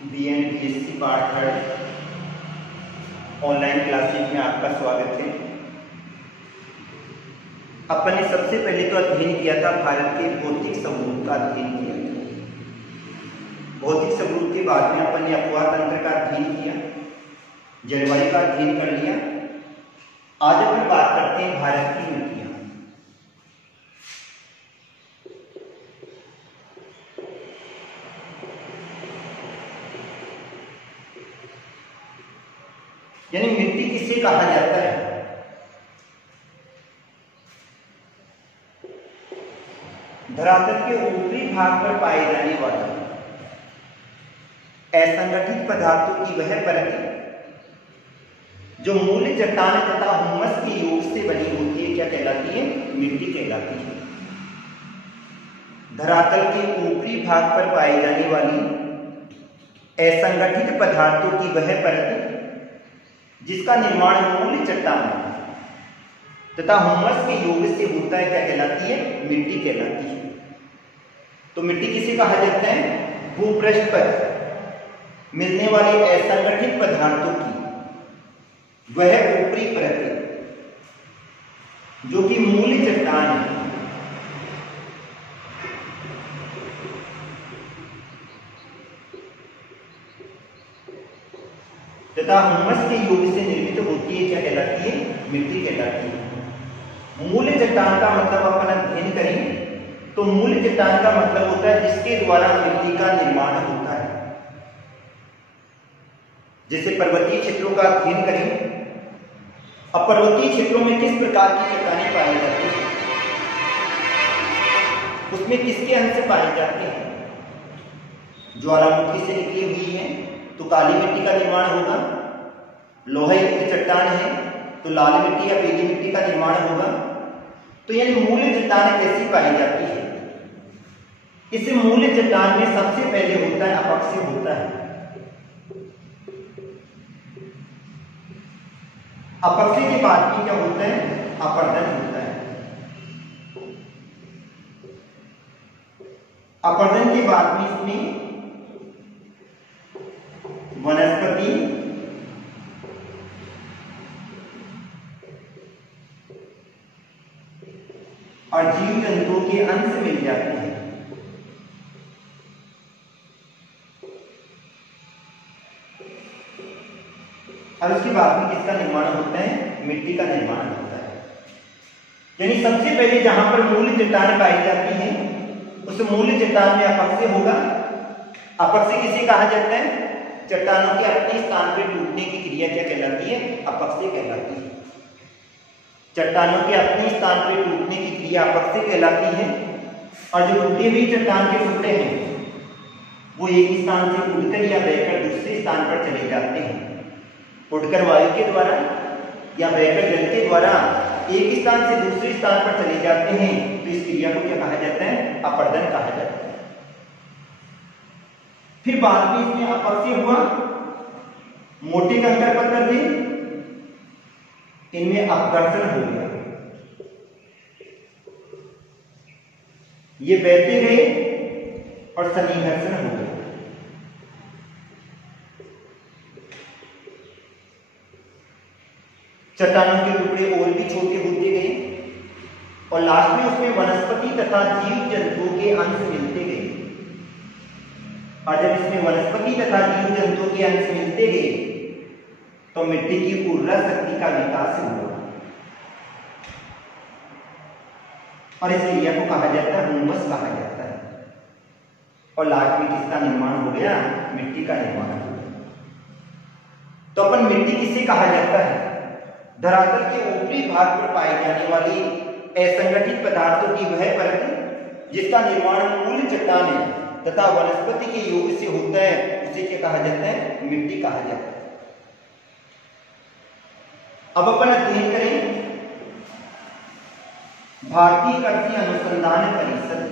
BN BSc part third online classes में आपका स्वागत है। अपन ने सबसे पहले तो अध्ययन किया था भारत के भौतिक सबूत का अध्ययन किया था। भौतिक सबूत के बाद में अपन ने अपवाह तंत्र का अध्ययन किया, जलवायु का अध्ययन कर लिया। आज अपन बात करते हैं भारत की नीतियां। यानी मिट्टी किसे कहा जाता है? धरातल के ऊपरी भाग पर पाए जाने वाला असंगठित पदार्थों की वह परत जो मूल चट्टान तथा हुमस के योग से बनी होती है, क्या कहलाती है? मिट्टी कहलाती है। धरातल के ऊपरी भाग पर पाई जाने वाली असंगठित पदार्थों की वह परत जिसका निर्माण मूल चट्टान तथा हुमस के योग से होता है, क्या कहलाती है? मिट्टी कहलाती है। तो मिट्टी किसे कहा जाता है? भूपृष्ठ पर मिलने वाले असंगठित पदार्थों की वह ऊपरी परत जो कि मूल चट्टान है तथा हुमस के योग से निर्मित होती है, क्या कहलाती है? मिट्टी कहलाती है। मूल चट्टान का मतलब अपन अध्ययन करें तो मूल चट्टान का मतलब होता है जिसके द्वारा मिट्टी का निर्माण होता है। जैसे पर्वतीय क्षेत्रों का अध्ययन करें, अब पर्वतीय क्षेत्रों में किस प्रकार की चट्टानें पाई जाती हैं, उसमें किसके अंश पाए जाते हैं? ज्वालामुखी से निकली हुई है तो काली मिट्टी का निर्माण होगा, लोहा युक्त चट्टान है तो लाल मिट्टी या पीली मिट्टी का निर्माण होगा। तो यानी मूल चट्टान कैसी पाई जाती है? इस मूल चट्टान में सबसे पहले होता है अपक्षय होता है। अपक्षय के बाद में क्या होता है? अपर्दन होता है। अपर्दन के बाद में इसमें वनस्पति और जीव जंतुओं के अंश मिल जाते हैं। और उसके बाद में किसका निर्माण होता है? मिट्टी का निर्माण होता है। यानी सबसे पहले जहां पर मूल चट्टान पाई जाती है उस मूल चट्टान में अपक्षय होगा। अपक्षय किसे कहा जाता है? चट्टानों के अपने स्थान पर टूटने की क्रिया क्या कहलाती है? अपक्षय कहलाती है। चट्टानों के अपने स्थान पर टूटने की क्रिया अपक्षय कहलाती है। और जो टूटे हुए चट्टान के टुकड़े हैं वो एक स्थान से उड़कर या बहकर दूसरे स्थान पर चले जाते हैं। उड़कर वायु के द्वारा या बहकर जल के द्वारा एक स्थान से दूसरे स्थान पर चले जाते हैं। तो इस क्रिया को क्या कहा जाता है? अपर्दन कहा जाता है। फिर बाद में इसमें अपक्षय हुआ, मोटे कंकड़ पत्थर थे, इनमें अपघर्षण हो गया, ये बहते गए और सन्निघर्षण हो गया। चट्टानों के टुकड़े और भी छोटे होते गए और लास्ट में उसमें वनस्पति तथा जीव जंतुओं के अंश मिलते गए। और जब इसमें वनस्पति तथा जीव जंतुओं के अंश मिलते गए तो मिट्टी की ऊर्जा शक्ति का विकास हुआ और इस क्रिया को कहा जाता है हुमस कहा जाता है। और लास्ट में किसका निर्माण हो गया? मिट्टी का निर्माण हो गया। तो अपन मिट्टी किसे कहा जाता है? धरातल के ऊपरी भाग पर पाई जाने वाली असंगठित पदार्थों की वह परत जिसका निर्माण मूल चट्टान है तथा वनस्पति के योग से होता है, उसे क्या कहा जाता है? मिट्टी कहा जाता है। अब अपन अध्ययन करें भारतीय कृषि अनुसंधान परिषद।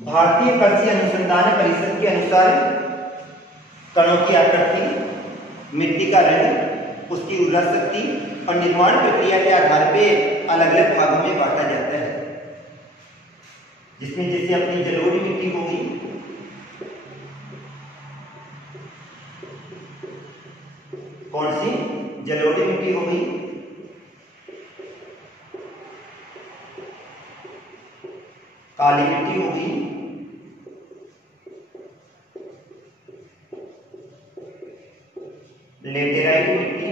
भारतीय कृषि अनुसंधान परिषद के अनुसार कणों की आकृति, मिट्टी का रंग, उसकी उर्वरा शक्ति और निर्माण प्रक्रिया के आधार पर अलग अलग भागों में बांटा जाता है, जिसमें जैसे अपनी जलोढ़ मिट्टी होगी, कौन सी जलोढ़ मिट्टी होगी, काली मिट्टी होगी, लेटेराइट मिट्टी,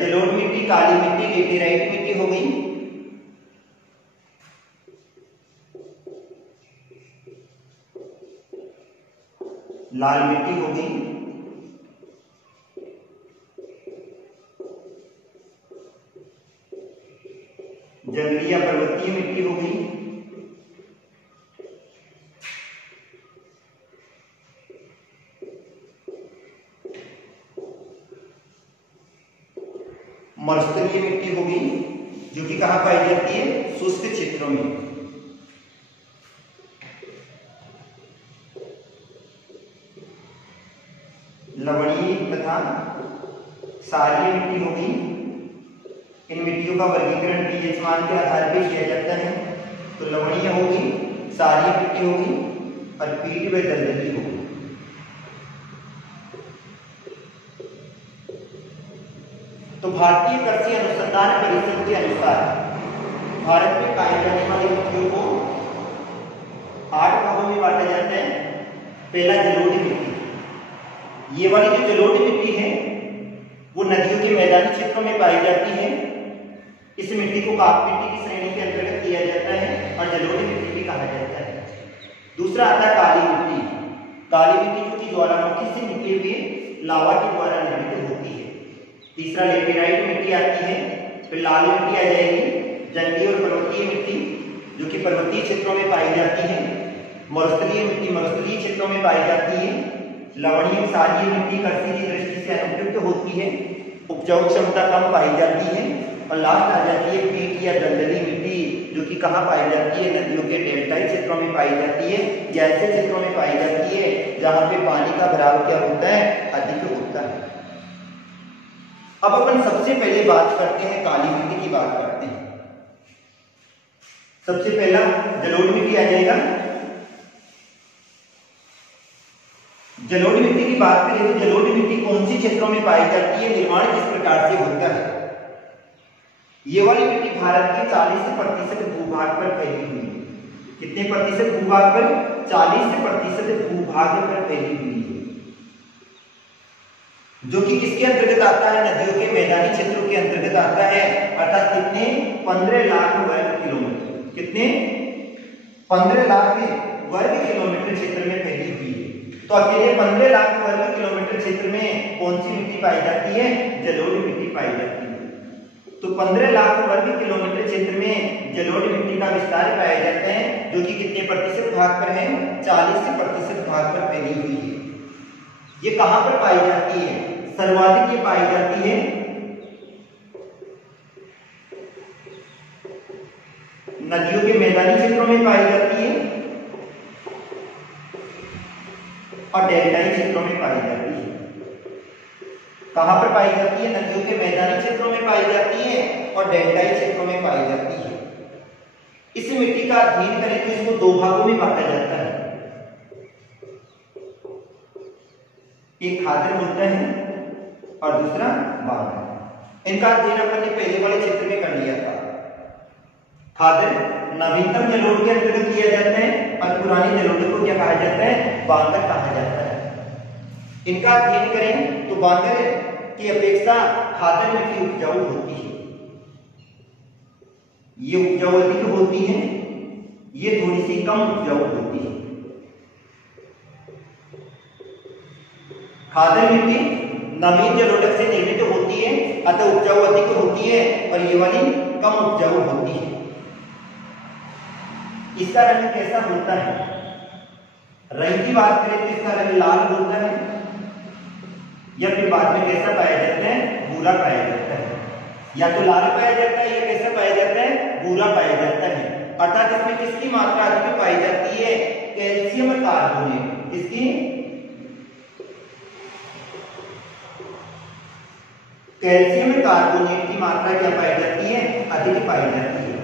जलोढ़ मिट्टी, काली मिट्टी, लेटेराइट मिट्टी होगी, लाल मिट्टी होगी, जंगली या पर्वतीय मिट्टी होगी, मरुस्थलीय मिट्टी होगी, जो कि कहां पाई जाती है? शुष्क क्षेत्रों में। लवणीय तथा क्षारीय मिट्टी होगी। इन मिट्टियों का वर्गीकरण पीएच मान के आधार पर किया जाता है। तो लवणीय होगी, क्षारीय मिट्टी होगी और पीट व दलदली होगी। तो भारतीय कृषि अनुसंधान परिषद के अनुसार भारत में पाई जाने वाली मिट्टियों को 8 भागों में बांटा जाता है। पहला जलोढ़ मिट्टी, ये वाली जो जलोढ़ मिट्टी है वो नदियों के मैदानी क्षेत्रों में पाई जाती है। इस मिट्टी को काप मिट्टी की श्रेणी के अंतर्गत किया जाता है और जलोढ़ मिट्टी भी कहा जाता है। दूसरा आता है काली मिट्टी। काली मिट्टी जो कि ज्वालामुखी से निकले हुए लावा के द्वारा निर्मित होती है। तीसरा लेटेराइट मिट्टी आती है। फिर लाल मिट्टी आ जाएगी। जंगली और पर्वतीय मिट्टी जो कि पर्वतीय क्षेत्रों में पाई जाती है। मरुस्थलीय मिट्टी मरुस्थलीय क्षेत्रों में पाई जाती है। लवणीय क्षारीय मिट्टी कृषि की दृष्टि से अनुपयुक्त होती है, उपजाऊ क्षमता कम पाई जाती है। और लास्ट आ जाती है पीट या दलदली मिट्टी जो कि कहाँ पाई जाती है? नदियों के डेल्टाई क्षेत्रों में पाई जाती है या ऐसे क्षेत्रों में पाई जाती है जहाँ पे पानी का भराव क्या होता है? अधिक होता है। अब अपन सबसे पहले बात करते हैं काली मिट्टी की बात करते हैं। सबसे पहला जलोढ़ मिट्टी आ जाएगा। जलोढ़ मिट्टी की बात करें तो जलोढ़ मिट्टी कौन सी क्षेत्रों में पाई जाती है? निर्माण किस प्रकार से होता है? ये वाली मिट्टी भारत के 40% भूभाग पर फैली हुई है। कितने प्रतिशत भूभाग पर? 40% भूभाग पर फैली हुई है, जो कि किसके अंतर्गत आता है? नदियों के मैदानी क्षेत्रों के अंतर्गत आता है। अर्थात कितने? 15 लाख वर्ग किलोमीटर। कितने? 15 लाख वर्ग किलोमीटर क्षेत्र में फैली हुई है। तो अकेले 15 लाख वर्ग किलोमीटर क्षेत्र में कौन सी मिट्टी पाई जाती है? जलोढ़ मिट्टी पाई जाती है। तो 15 लाख वर्ग किलोमीटर क्षेत्र में जलोढ़ मिट्टी का विस्तार पाया जाता है, जो कि कितने प्रतिशत भाग पर है? 40% भाग पर फैली हुई है। ये कहां पर पाई जाती है? सर्वाधिक ये पाई जाती है नदियों के मैदानी क्षेत्रों में पाई जाती है और डेल्टाई क्षेत्रों में पाई जाती है। कहां पर पाई जाती है? नदियों के मैदानी क्षेत्रों में पाई जाती है और डेल्टाई क्षेत्रों में पाई जाती है। इस मिट्टी का अध्ययन करें तो इसको 2 भागों में बांटा जाता है। एक खादर होता है और दूसरा बांगर। इनका अध्ययन अपन ने पहले वाले क्षेत्र में कर लिया था। खादर नवीनतम जलोढ़ के अंतर्गत किया जाता है और पुरानी जलोढ़ को क्या कहा जाता है? बांगर कहा जाता है। इनका अध्ययन करें तो बांगर की अपेक्षा खादर मिट्टी उपजाऊ होती है। ये उपजाऊ अधिक होती है, ये थोड़ी सी कम उपजाऊ होती है। खादर मिट्टी नवीन जलोढ़ से निर्मित होती है, अतः उपजाऊ अधिक होती है और ये वाली कम उपजाऊ होती है। इसका रंग कैसा होता है? रंग की बात करें तो इसका रंग लाल होता है या फिर बाद में कैसा पाया जाता है? भूरा पाया जाता है। या तो लाल पाया जाता है या कैसा पाया जाता है? पूरा पाया जाता है। अर्थात इसमें किसकी मात्रा अधिक पाई जाती है? Calcium carbonate. इसकी कैल्शियम कार्बोनेट की मात्रा क्या पाई जाती है? अधिक पाई जाती है।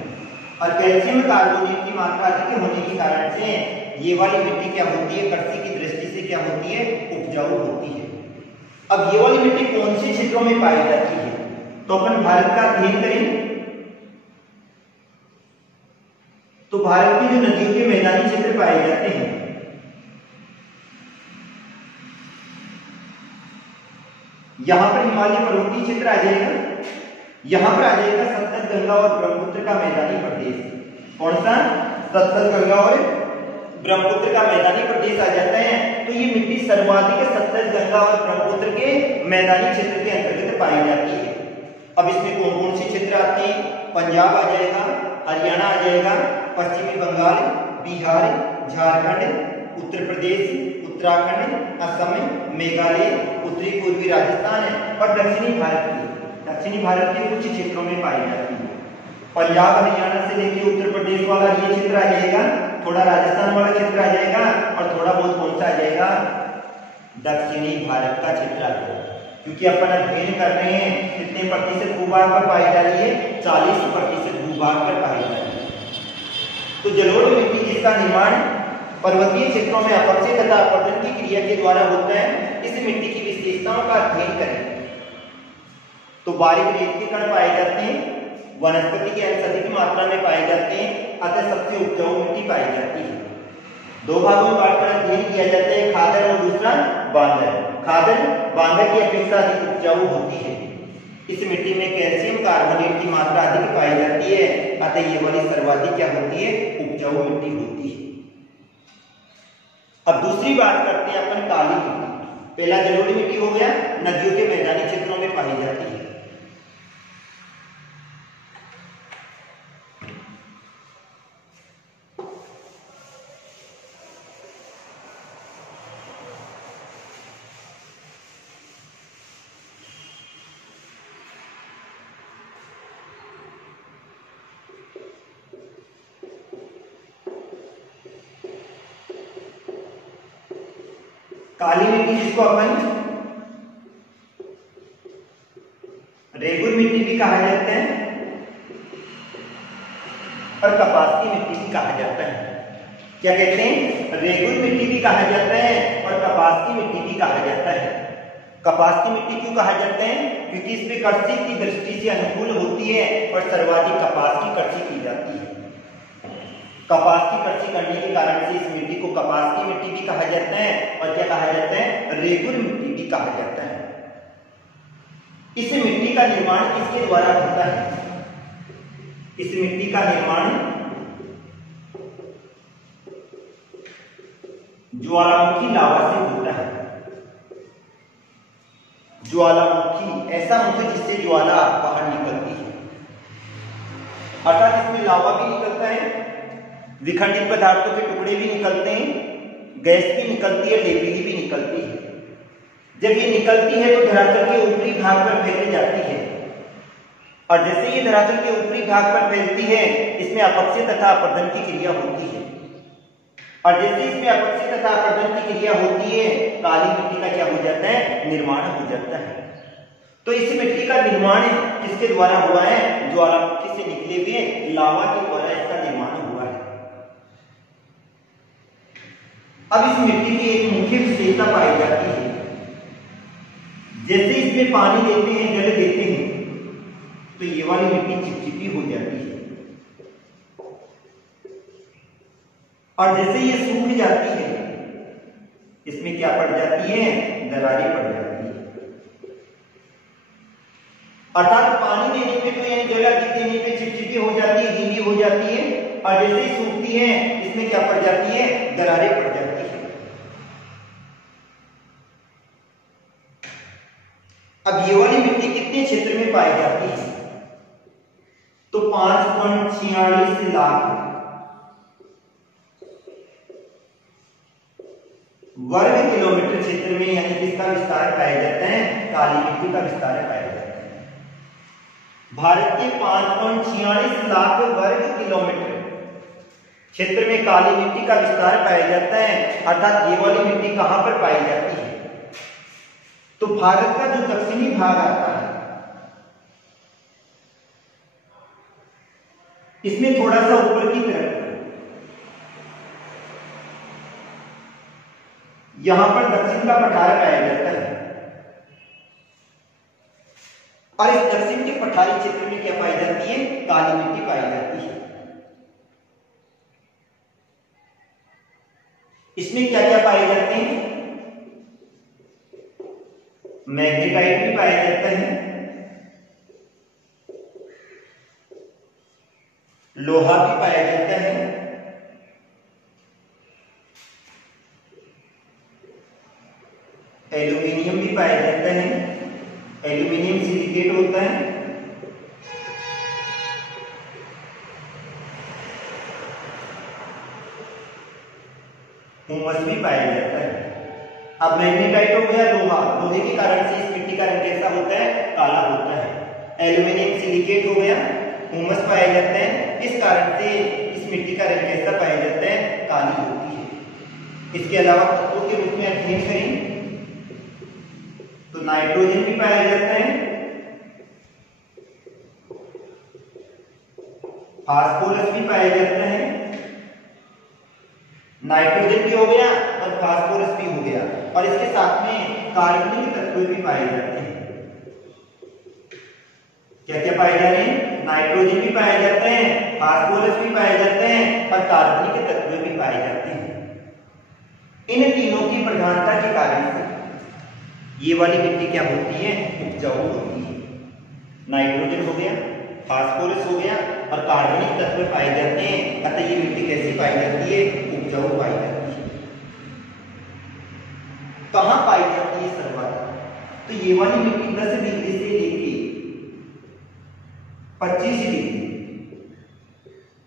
और कैल्शियम कार्बोनेट की मात्रा अधिक होने के कारण से ये वाली मिट्टी क्या होती है? कृषि की दृष्टि से क्या होती है? उपजाऊ होती है। अब ये वाली मिट्टी कौन से क्षेत्रों में पाई जाती है? तो अपन भारत का अध्ययन करें तो भारत की जो नदियों के मैदानी क्षेत्र पाए जाते हैं, यहां पर हिमालय पर्वतीय क्षेत्र आ जाएगा, यहां पर आ जाएगा सतलज, गंगा और ब्रह्मपुत्र का मैदानी प्रदेश। कौन सा? सतलज, गंगा और ब्रह्मपुत्र का मैदानी प्रदेश आ जाता है। तो ये मिट्टी सर्वाधिक सतलज, गंगा और ब्रह्मपुत्र के मैदानी क्षेत्र के अंतर्गत पाई जाती है। अब इसमें कौन कौन से क्षेत्र आते हैं? पंजाब आ जाएगा, हरियाणा आ जाएगा, पश्चिमी बंगाल, बिहार, झारखंड, उत्तर प्रदेश, उत्तराखंड, असम, मेघालय, उत्तरी पूर्वी राजस्थान और दक्षिणी भारत के कुछ क्षेत्रों में पाई जाती है। पंजाब हरियाणा से लेकर उत्तर प्रदेश वाला ये क्षेत्र आ जाएगा, थोड़ा राजस्थान वाला क्षेत्र आ जाएगा और थोड़ा बहुत कौन सा आ जाएगा? दक्षिणी भारत का क्षेत्र आ जाएगा। क्योंकि अपन अध्ययन कर रहे हैं कितने प्रतिशत भूभाग पर पाई जा रही है? 40% भूभाग पर पाई जा रही है। तो जलोढ़ मिट्टी जिसका निर्माण पर्वतीय क्षेत्रों में अपक्षय तथा अपरदन की क्रिया के द्वारा होता है, इस मिट्टी की विशेषताओं का अध्ययन करें तो बारीक रेत के कण पाए जाते हैं, वनस्पति के अंश अधिक मात्रा में पाए जाते हैं, अतः सबसे उपजाऊ मिट्टी पाई जाती है। दो भागों में बांटकर अध्ययन किया जाता है, खादर और दूसरा बांदर। खादर बांदर की अपेक्षा अधिक उपजाऊ होती है। इस मिट्टी में कैल्शियम कार्बोनेट की मात्रा अधिक पाई जाती है, अतः ये वाली सर्वाधिक क्या होती है? उपजाऊ मिट्टी होती है। अब दूसरी बात करते हैं अपन काली मिट्टी। पहला जलोढ़ मिट्टी हो गया, नदियों के मैदानी क्षेत्रों में पाई जाती है। काली मिट्टी जिसको अपन रेगुर मिट्टी भी कहा जाता है और कपास की मिट्टी भी कहा जाता है। क्या कहते हैं? रेगुर मिट्टी भी कहा जाता है और कपास की मिट्टी भी कहा जाता है। कपास की मिट्टी क्यों कहा जाता है? क्योंकि इसमें कृषि की दृष्टि से अनुकूल होती है और सर्वाधिक कपास की कृषि की जाती है। कपास की कृषि करने के कारण से इस मिट्टी को कपास की मिट्टी भी कहा जाता है और क्या कहा जाता है? रेगुर मिट्टी भी कहा जाता है। इस मिट्टी का निर्माण किसके द्वारा होता है? इस मिट्टी का निर्माण ज्वालामुखी लावा से होता है। ज्वालामुखी ऐसा मुख जिससे ज्वाला बाहर निकलती है, अर्थात इसमें लावा भी निकलता है, विखंडित पदार्थों के टुकड़े भी निकलते हैं, गैस भी निकलती है, लेपिली भी निकलती है। जब ये निकलती है तो धरातल के ऊपरी भाग पर फैल जाती है और जैसे ये धरातल के ऊपरी भाग पर फैलती है, इसमें अपक्षय तथा अपरदन की क्रिया होती है और जैसे इसमें अपक्षय तथा अपरदन की क्रिया होती है, काली मिट्टी का क्या हो जाता है? निर्माण हो जाता है। तो इस मिट्टी का निर्माण किसके द्वारा हुआ है? ज्वालामुखी से निकले हुए लावा के द्वारा इसका निर्माण हुआ है। अब इस मिट्टी की एक मुख्य विशेषता पाई जाती है, जैसे इसमें पानी देते हैं, जल देते हैं, तो ये वाली मिट्टी चिपचिपी हो जाती है और जैसे ये सूख जाती है, इसमें क्या पड़ जाती है? दरारें पड़ जाती है। अर्थात पानी देने पे तो यानी जल अधिक देने पे चिपचिपी हो जाती है, गीली हो जाती है और जैसे ही सूखती है, इसमें क्या पड़ जाती है? दरारें पड़ जाती है। अब ये वाली मिट्टी कितने क्षेत्र में पाई जाती है? तो 5.46 लाख वर्ग किलोमीटर क्षेत्र में यानी किसका विस्तार पाया जाता है? काली मिट्टी का विस्तार पाया जाता है। भारत के 5.46 लाख वर्ग किलोमीटर क्षेत्र में काली मिट्टी का विस्तार पाया जाता है। अर्थात ये वाली मिट्टी कहां पर पाई जाती है? तो भारत का जो दक्षिणी भाग आता है इसमें थोड़ा सा ऊपर की तरफ यहां पर दक्षिण का पठार पाया जाता है और इस दक्षिण के पठारी क्षेत्र में क्या पाई जाती है? काली मिट्टी पाई जाती है। इसमें क्या क्या पाए जाते हैं? मैग्नेटाइट भी पाया जाता है, लोहा भी पाया जाता है, एल्यूमिनियम भी पाया जाता है। एल्यूमिनियम सिलिकेट होता है, हुमस भी पाया जाता है। अब मैग्नेटाइट हो गया लोहा, लोहे के कारण से इस मिट्टी का रंग कैसा होता है? काला होता है। एल्यूमिनियम सिलिकेट हो गया, हुमस पाया जाता है, इस कारण से इस मिट्टी का रंग कैसा पाया जाता है? काली होती है। इसके अलावा तत्वों के रूप में अध्ययन करें तो नाइट्रोजन भी पाया जाता है, फास्फोरस भी पाया जाता है। नाइट्रोजन भी हो गया और फास्फोरस भी हो गया और इसके साथ में कार्बनिक तत्व भी पाए जाते हैं। क्या क्या पाए जा रहे हैं? नाइट्रोजन भी पाया जाता है, फास्फोरस भी पाए जाते हैं और कार्बनिक तत्व भी पाए जाते हैं। इन तीनों की प्रधानता के कारण से ये वाली मिट्टी क्या होती है? उपजाऊ होती है। नाइट्रोजन हो गया, फास्फोरस हो गया और कार्बनिक तत्व पाए जाते हैं, अतः ये मिट्टी कैसी पाई जाती है? उपजाऊ पाई जाती है। कहां पाई जाती है सर्वाधिक? तो ये वाली मिट्टी 10 डिग्री से लेके 25 डिग्री,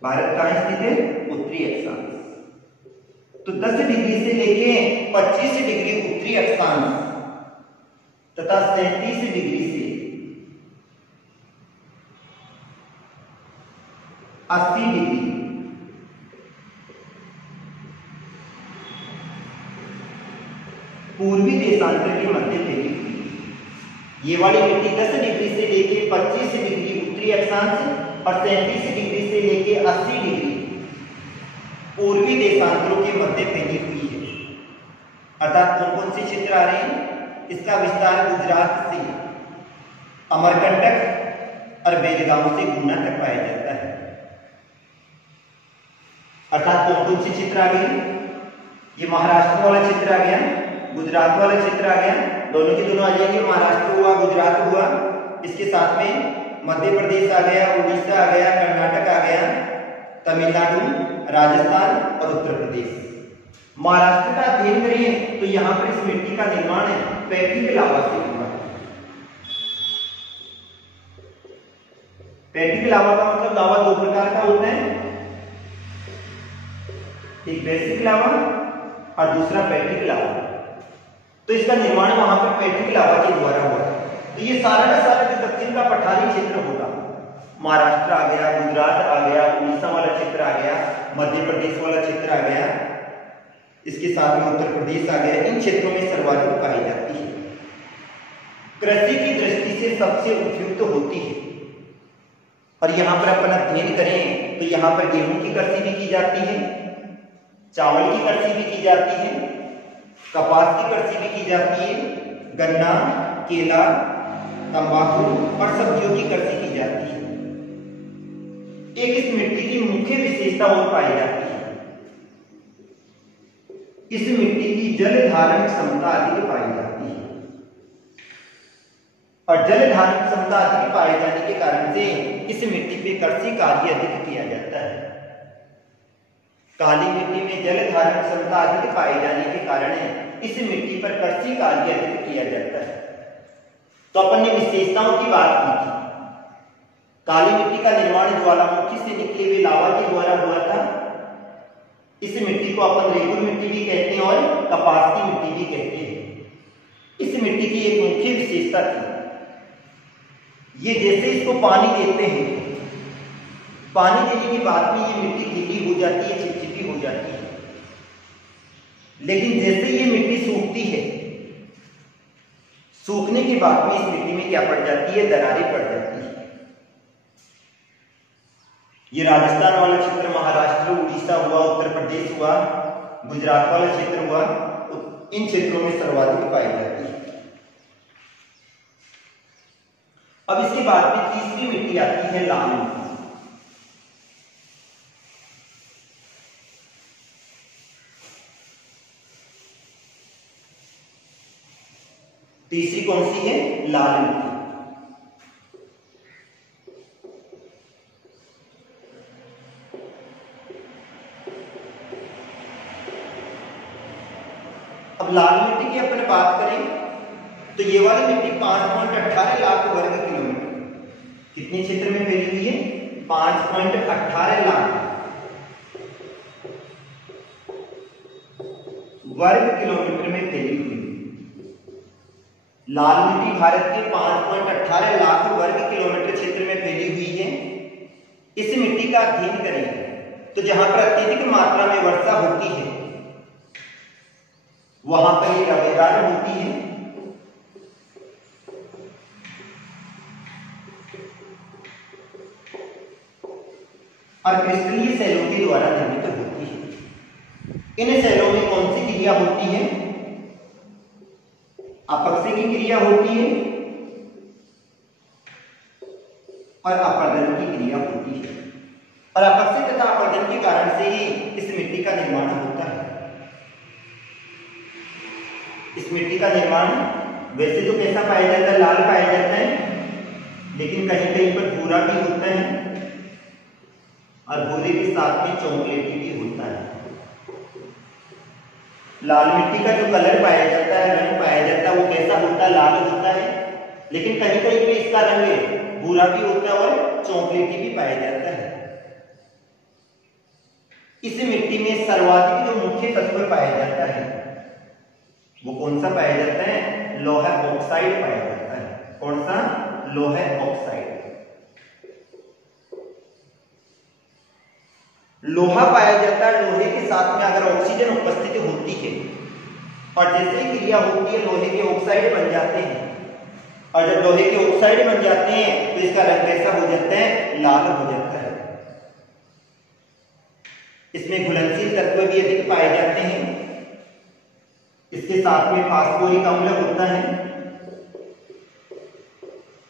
भारत कहां स्थित है? उत्तरी अक्षांश। तो 10 डिग्री से लेके 25 डिग्री उत्तरी अक्षांश तथा 37 डिग्री से 80 डिग्री पूर्वी देशांतर के मध्य फैली हुई। ये वाली मिट्टी 10 डिग्री से लेके 25 डिग्री उत्तरी अक्षांश और 37 डिग्री से लेके 80 डिग्री पूर्वी देशांतरों के मध्य फैली हुई है। अर्थात कौन कौन से क्षेत्र आ रहे हैं? इसका विस्तार गुजरात से अमरकंटक और बेलगांव से गुना तक पाया जाता है। अर्थात कौन कौन से क्षेत्र आ गए? ये महाराष्ट्र वाला क्षेत्र आ गया, गुजरात वाला क्षेत्र आ गया, दोनों के दोनों आ जाएंगे। महाराष्ट्र हुआ, गुजरात हुआ, इसके साथ में मध्य प्रदेश आ गया, उड़ीसा आ गया, कर्नाटक आ गया, तमिलनाडु, राजस्थान और उत्तर प्रदेश। महाराष्ट्र का अध्ययन करें तो यहां पर इस मिट्टी का निर्माण है पैट्रिक लावा से हुआ। पैट्रिक लावा का मतलब लावा दो प्रकार का होता है, एक बेसिक लावा और दूसरा पैट्रिक लावा। तो इसका निर्माण वहां पर पैट्रिक लावा के द्वारा हुआ। तो ये सारा का सारा जो दक्षिण का पठारी क्षेत्र होगा, महाराष्ट्र आ गया, गुजरात आ गया, उड़ीसा वाला क्षेत्र आ गया, मध्य प्रदेश वाला क्षेत्र आ गया, इसके साथ में उत्तर प्रदेश आ गया, इन क्षेत्रों में सर्वाधिक पाई जाती है। कृषि की दृष्टि से सबसे उपयुक्त होती है और यहां पर अपन अध्ययन करें तो यहां पर गेहूं की कृषि भी की जाती है, चावल की कृषि भी की जाती है, कपास की कृषि भी की जाती है, गन्ना, केला, तंबाकू और सब्जियों की कृषि की जाती है। एक इस मिट्टी की मुख्य विशेषता और पाई जाती है, इस मिट्टी की जल धारण क्षमता अधिक पाई जाती है और जल धारण क्षमता अधिक पाए जाने के कारण से इस मिट्टी पे कृषि कार्य अधिक किया जाता है। काली मिट्टी में जल धारण क्षमता अधिक पाए जाने के कारण इस मिट्टी पर कृषि कार्य अधिक किया जाता है। तो अपन ने विशेषताओं की बात की थी। काली मिट्टी का निर्माण ज्वालामुखी से निकले हुए लावा के द्वारा हुआ था। इस मिट्टी को अपन रेगुल मिट्टी भी कहते हैं और कपास की मिट्टी भी कहते हैं। इस मिट्टी की एक मुख्य विशेषता थी ये जैसे इसको पानी देते हैं, पानी देने के बाद में ये मिट्टी गीली हो जाती है, चिपचिपी हो जाती है। लेकिन जैसे ये मिट्टी सूखती है, सूखने के बाद में इस मिट्टी में क्या पड़ जाती है, दरारें पड़ जाती है। ये राजस्थान वाला क्षेत्र, महाराष्ट्र, उड़ीसा हुआ, उत्तर प्रदेश हुआ, गुजरात वाला क्षेत्र हुआ, इन क्षेत्रों में सर्वाधिक पाई जाती है। अब इसके बाद में तीसरी मिट्टी आती है लाल मिट्टी। तीसरी कौन सी है, लाल मिट्टी। अब लाल मिट्टी की अपन बात करें तो ये वाली मिट्टी 5.18 लाख वर्ग किलोमीटर, कितने क्षेत्र में फैली हुई है, 5.18 लाख वर्ग किलोमीटर में फैली हुई है। लाल मिट्टी भारत के 5.18 लाख वर्ग किलोमीटर क्षेत्र में फैली हुई है। इस मिट्टी का अध्ययन करें तो जहां पर अत्यधिक मात्रा में वर्षा होती है वहां पर ये रवेदार होती है, और क्रिस्टलीय सेलों के द्वारा निर्मित होती है। इन सेलों में कौन सी क्रिया होती है, अपक्षय की क्रिया होती है और अपर्दन की क्रिया होती है। और अपक्षय तथा अपर्दन के कारण से ही इस मिट्टी का निर्माण होता है। इस मिट्टी का निर्माण वैसे तो कैसा पाया जाता है, लाल पाया जाता है, लेकिन कहीं कहीं पर भूरा भी होता है और भूरे के साथ में चॉकलेटी भी होता है। लाल मिट्टी का जो कलर पाया जाता है, रंग पाया जाता है, वो कैसा होता है, लाल होता है, लेकिन कहीं कहीं पे इसका रंग भूरा भी होता है और चॉकलेटी भी पाया जाता है। इस मिट्टी में सर्वाधिक जो मुख्य तत्व पाया जाता है वो कौन सा पाया जाता है, लोहा ऑक्साइड पाया जाता है। कौन सा, लोहा ऑक्साइड। लोहा पाया जाता है, लोहे के साथ में अगर ऑक्सीजन उपस्थित होती है और जैसे ही क्रिया होती है लोहे के ऑक्साइड बन जाते हैं, और जब लोहे के ऑक्साइड बन जाते हैं तो इसका रंग कैसा हो जाता है, लाल हो जाता है। इसमें घुलनशील तत्व भी अधिक पाए जाते हैं। इसके साथ में फास्फोरिक अम्ल होता है।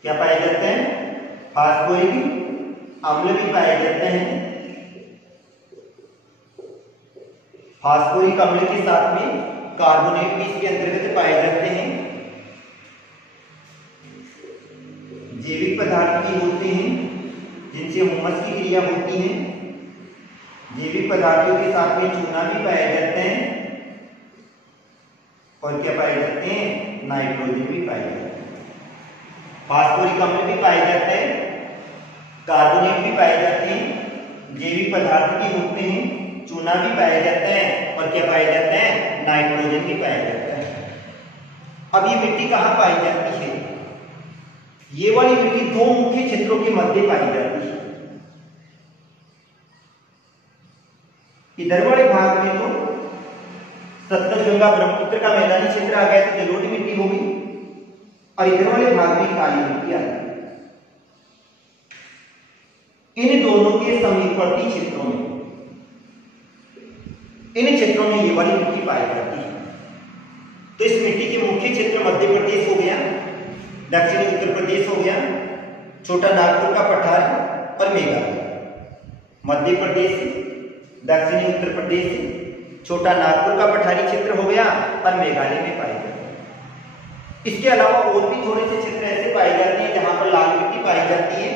क्या पाया जाता है, फास्फोरिक अम्ल भी पाए जाते हैं। फास्फोरिक अम्ल के साथ में कार्बोनेट भी इसके अंतर्गत पाए जाते हैं। जैविक पदार्थ भी होते हैं जिनसे हुमस की क्रिया होती है। जैविक पदार्थों के साथ में चूना भी पाया जाता है और क्या पाए जाते हैं, नाइट्रोजन भी पाए जाते हैं। फास्फोरिक अम्ल भी पाए जाते हैं, कार्बोनेट भी पाए जाते हैं, जैविक पदार्थ भी होते हैं, चूना भी पाया जाता है और क्या पाया जाता है, नाइट्रोजन भी पाया जाता है। अब ये मिट्टी कहाँ पाई जाती है, ये वाली मिट्टी दो मुख्य क्षेत्रों के मध्य पाई जाती है। इधर वाले भाग में तो सतलज गंगा ब्रह्मपुत्र का मैदानी क्षेत्र आ गया तो जलोढ़ मिट्टी होगी, और इधर वाले भाग में काली मिट्टी आ गई। इन दोनों के समीपवर्ती क्षेत्रों में, इन क्षेत्रों में ये वाली मिट्टी पाई जाती है। तो इस मिट्टी के मुख्य क्षेत्र मध्य प्रदेश हो गया, दक्षिणी उत्तर प्रदेश हो गया, छोटा नागपुर का पठार और मेघालय। मध्य प्रदेश, दक्षिणी उत्तर प्रदेश, छोटा नागपुर का पठारी क्षेत्र हो गया और मेघालय में पाए जाते हैं। इसके अलावा और भी थोड़े से क्षेत्र ऐसे पाए जाते हैं जहां पर लाल मिट्टी पाई जाती है।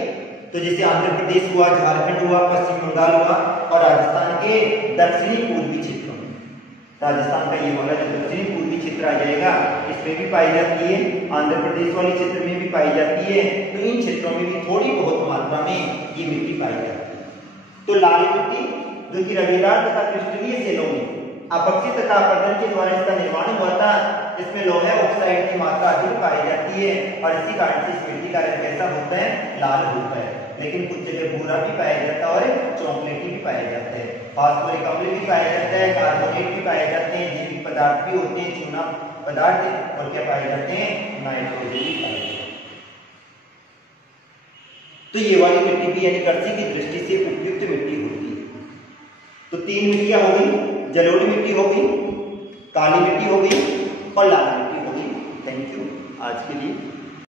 तो जैसे आंध्र प्रदेश हुआ, झारखंड हुआ, पश्चिम बंगाल हुआ और राजस्थान के दक्षिणी पूर्वी क्षेत्रों में, राजस्थान का ये वाला जो दक्षिणी पूर्वी क्षेत्र आ जाएगा इसमें भी पाई जाती है, आंध्र प्रदेश वाले क्षेत्र में भी पाई जाती है। तो इन क्षेत्रों में भी थोड़ी बहुत मात्रा में ये मिट्टी पाई जाती है। तो लाल मिट्टी जो कि रवेदार तथा क्रिस्टलीय सेलों में अपक्षय तथा अपर्दन के द्वारा इसका निर्माण हुआ था, इसमें लोहे ऑक्साइड की मात्रा अधिक पाई जाती है और इसी कारण से इस मिट्टी का रंग कैसा होता है, लाल होता है। लेकिन कुछ जगह भूरा भी पाया जाता है और चॉकलेटी भी पाया जाता है। फास्फोरिक अम्ल भी पाया जाता है, कार्बोनेट भी पाए जाते हैं, जैविक पदार्थ भी होते हैं, चूना पदार्थ और क्या पाए जाते हैं, नाइट्रोजन भी पाए जाते हैं। तो ये वाली मिट्टी भी यानी कृषि की दृष्टि से उपयुक्त मिट्टी होती है। तो 3 मिट्टियां हो गई, जलोढ़ मिट्टी हो गई, काली मिट्टी हो गई और लाल मिट्टी हो गई। थैंक यू आज के लिए।